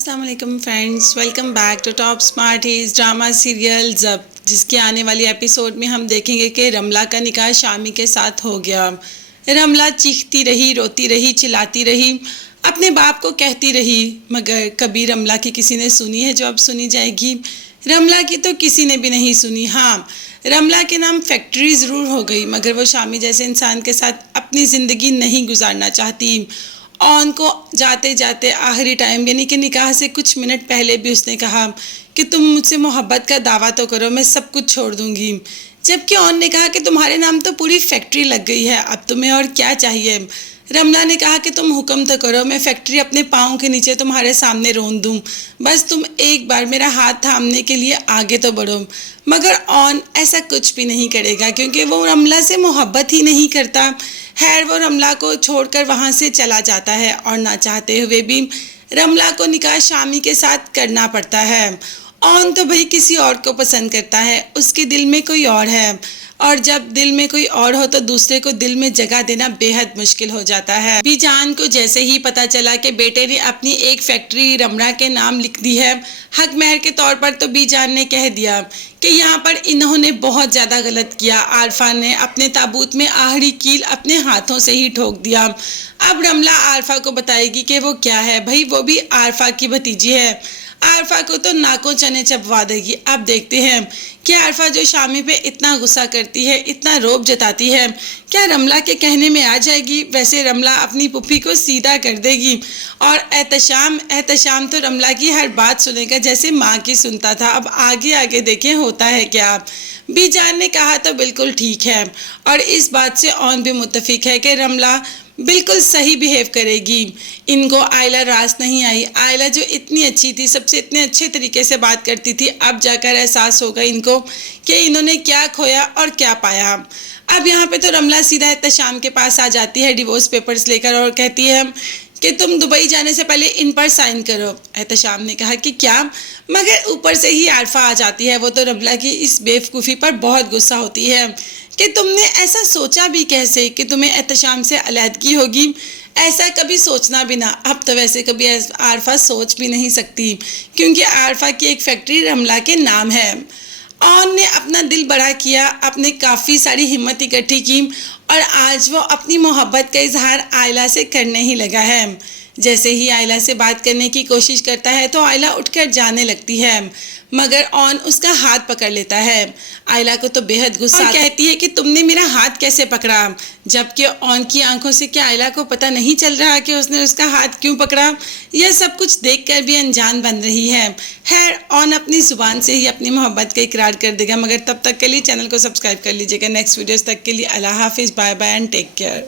السلام علیکم friends, welcome back to top smart has drama serial Zabt, جس کے آنے والی ایپیسوڈ میں ہم دیکھیں گے کہ رملہ کا نکاح شامی کے ساتھ ہو گیا۔ رملہ چیختی رہی، روتی رہی، چلاتی رہی، اپنے باپ کو کہتی رہی، مگر کبھی رملہ کی کسی نے سنی ہے جو اب سنی جائے گی؟ رملہ کی تو کسی نے بھی نہیں سنی۔ ہاں، رملہ کے نام فیکٹری ضرور ہو گئی، مگر وہ شامی جیسے انسان کے ساتھ اپنی زندگی نہیں گزارنا چاہتی۔ اون کو جاتے جاتے آخری ٹائم یعنی کہ نکاح سے کچھ منٹ پہلے بھی اس نے کہا کہ تم مجھ سے محبت کا دعویٰ تو کرو، میں سب کچھ چھوڑ دوں گی، جبکہ اون نے کہا کہ تمہارے نام تو پوری فیکٹری لگ گئی ہے، اب تمہیں اور کیا چاہیے؟ رملہ نے کہا کہ تم حکم تو کرو، میں فیکٹری اپنے پاؤں کے نیچے تمہارے سامنے رون دوں، بس تم ایک بار میرا ہاتھ تھامنے کے لیے آگے تو بڑھو۔ مگر اون ایسا کچھ بھی نہیں کرے گا، کیونکہ وہ رملہ سے محبت ہی نہیں کرتا۔ خیر، وہ رملہ کو چھوڑ کر وہاں سے چلا جاتا ہے اور نہ چاہتے ہوئے بھی رملہ کو نکاح شامی کے ساتھ کرنا پڑتا ہے۔ اون تو بھئی کسی اور کو پسند کرتا ہے، اس کے دل میں کوئی اور ہے، اور جب دل میں کوئی اور ہو تو دوسرے کو دل میں جگہ دینا بے حد مشکل ہو جاتا ہے۔ بی جان کو جیسے ہی پتہ چلا کہ بیٹے نے اپنی ایک فیکٹری رملہ کے نام لکھ دی ہے، حق مہر کے طور پر، تو بی جان نے کہہ دیا کہ یہاں پر انہوں نے بہت زیادہ غلط کیا۔ عارفہ نے اپنے تابوت میں آخری کیل اپنے ہاتھوں سے ہی ٹھوک دیا۔ اب رملہ عارفہ کو بتائے گی کہ وہ کیا ہے۔ بھائی وہ بھی عارفہ کی بھتیجی ہے، عارفہ کو تو ناکوں چنے چبوا دے گی۔ اب دیکھتے ہیں کہ عارفہ جو شامی پہ اتنا غصہ کرتی ہے، اتنا روب جتاتی ہے، کیا رملہ کے کہنے میں آ جائے گی؟ ویسے رملہ اپنی پھوپھی کو سیدھا کر دے گی، اور احتشام تو رملہ کی ہر بات سنے گا جیسے ماں کی سنتا تھا۔ اب آگے دیکھیں ہوتا ہے کیا۔ بی جان نے کہا تو بالکل ٹھیک ہے، اور اس بات سے اون بھی متفق ہے کہ رملہ بالکل صحیح بیہیو کرے گی۔ ان کو آئلہ راس نہیں آئی۔ آئلہ جو اتنی اچھی تھی، سب سے اتنے اچھے طریقے سے بات کرتی تھی، اب جا کر احساس ہوگا ان کو کہ انہوں نے کیا کھویا اور کیا پایا۔ اب یہاں پہ تو رملہ سیدھا احتشام کے پاس آ جاتی ہے ڈیورس پیپرز لے کر، اور کہتی ہے کہ تم دبئی جانے سے پہلے ان پر سائن کرو۔ احتشام نے کہا کہ کیا؟ مگر اوپر سے ہی عارفہ آ جاتی ہے۔ وہ تو رملہ کی اس بیوقوفی پر بہت غصہ ہوتی ہے کہ تم نے ایسا سوچا بھی کیسے کہ تمہیں احتشام سے علیحدگی ہوگی؟ ایسا کبھی سوچنا بھی نہ۔ اب تو ویسے کبھی عارفہ سوچ بھی نہیں سکتی، کیونکہ عارفہ کی ایک فیکٹری رملہ کے نام ہے۔ اون نے اپنا دل بڑا کیا، اپنے کافی ساری ہمت اکٹھی کی، اور آج وہ اپنی محبت کا اظہار آئلہ سے کرنے ہی لگا ہے۔ جیسے ہی آئلہ سے بات کرنے کی کوشش کرتا ہے تو آئلہ اٹھ کر جانے لگتی ہے، مگر اون اس کا ہاتھ پکڑ لیتا ہے۔ آئلہ کو تو بے حد غصہ کہتی ہے کہ تم نے میرا ہاتھ کیسے پکڑا؟ جبکہ اون کی آنکھوں سے کیا آئلہ کو پتہ نہیں چل رہا کہ اس نے اس کا ہاتھ کیوں پکڑا؟ یہ سب کچھ دیکھ کر بھی انجان بن رہی ہے۔ خیر، اون اپنی زبان سے ہی اپنی محبت کا اقرار کر دے گا، مگر تب تک کے لیے چینل کو سبسکرائب کر لیجیے گا۔ نیکسٹ ویڈیوز تک کے لیے اللہ حافظ، bye bye and take care.